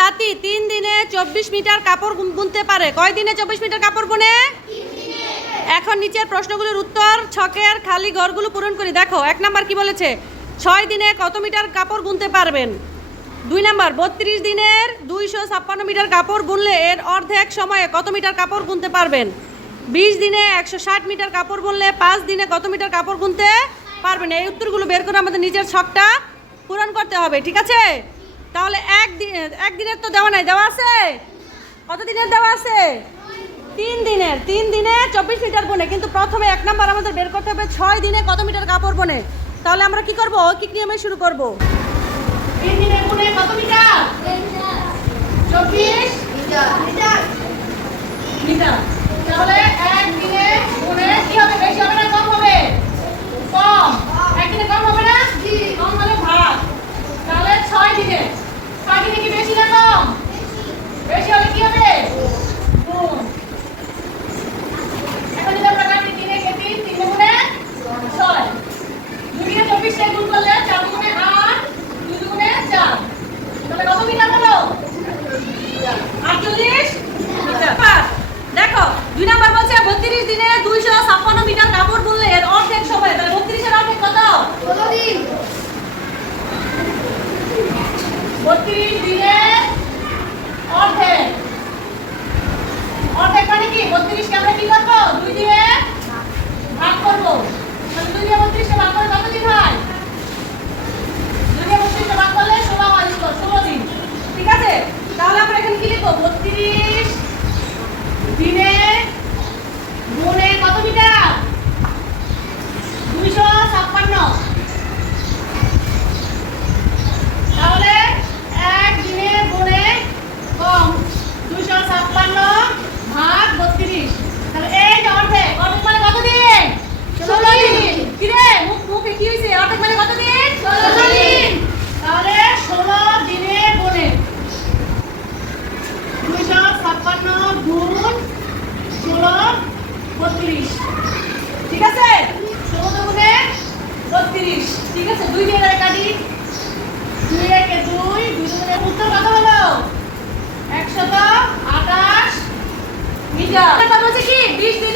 তাঁতি 3 দিনে 24 মিটার কাপড় বুনতে পারে। কয় দিনে 24 মিটার কাপড় বুনে? এখন নিচের প্রশ্নগুলোর উত্তর ছকের খালি ঘরগুলো পূরণ করি। দেখো 1 নাম্বার কি বলেছে, 6 দিনে কত মিটার কাপড় বুনতে পারবেন। 2 নাম্বার 32 দিনের 256 মিটার কাপড় বুনলে এর অর্ধেক সময়ে কত মিটার কাপড় বুনতে পারবেন। 20 দিনে 160 মিটার কাপড় বুনলে 5 দিনে কত মিটার কাপড় বুনতে পারবেন। এই উত্তরগুলো বের করে আমাদের নিজের ছকটা পূরণ করতে হবে, ঠিক আছে? তাহলে একদিনের তো দেওয়া নাই, দেওয়া আছে? কত দিনের দেওয়া আছে? 3 দিনের। 3 দিনে 24 মিটার বনে, কিন্তু প্রথমে 1 নাম্বার আমাদের বের করতে হবে 6 দিনে কত মিটার কাপড় বনে। তাহলে আমরা কি করব, কি নিয়মে শুরু করব? 3 দিনে বনে কত মিটার? 24 মিটার। তাহলে 1 দিনে বনে কি হবে, বেশি হবে না কম হবে? কম। 1 দিনে কম হবে না? কম হলে ভাগ। তাহলে 6 দিনে কি বেশি না কম? বেশি হলে কি হবে? গুণ। এখন যদি আমরা কাটি 3 কে 3 গুণে 6, 2 দিনে 24 কে গুণ করলে 4 গুণে 8, 2 গুণে 4। তাহলে কত মিটার হলো? 48 মিটার। দেখো 2 নাম্বার বলছে 32 দিনে 256 মিটার কাপড় বুনলে এর অর্ধেক সময়। তাহলে 32 এর অর্ধেক কত? 16 দিন। 32 দিনে অর্ধেক মানে কি? 32 কে আমরা কি করব? 2 দিয়ে ভাগ করব। তাহলে 2 দিয়ে 32 কে ভাগ করলে কত দিন হয়? 2 দিয়ে 32 কে ভাগ করলে 16 হয়, 16 দিন। ঠিক আছে, তাহলে আমরা এখানে কি লিখব? 32 দিনে গুণে কত মিটার? 256। তাহলে 1 দিনে গুণে কম 256 ভাগ 32। তাহলে এই যে অর্ধেক মানে কত দিন? 16 দিন। কি রে মুখে কি হইছে? অর্ধেক মানে কত দিন? 16 দিন। তাহলে 16 দিনে গুণে 256 গুণ 16 32। ঠিক আছে, 16 গুণে 32। ঠিক আছে, 2 দিয়ে কাটি। 2 একে 2, 2 গুণে উত্তর কত হলো? 128 মিটার। এটা বলছে কি 20 দিনে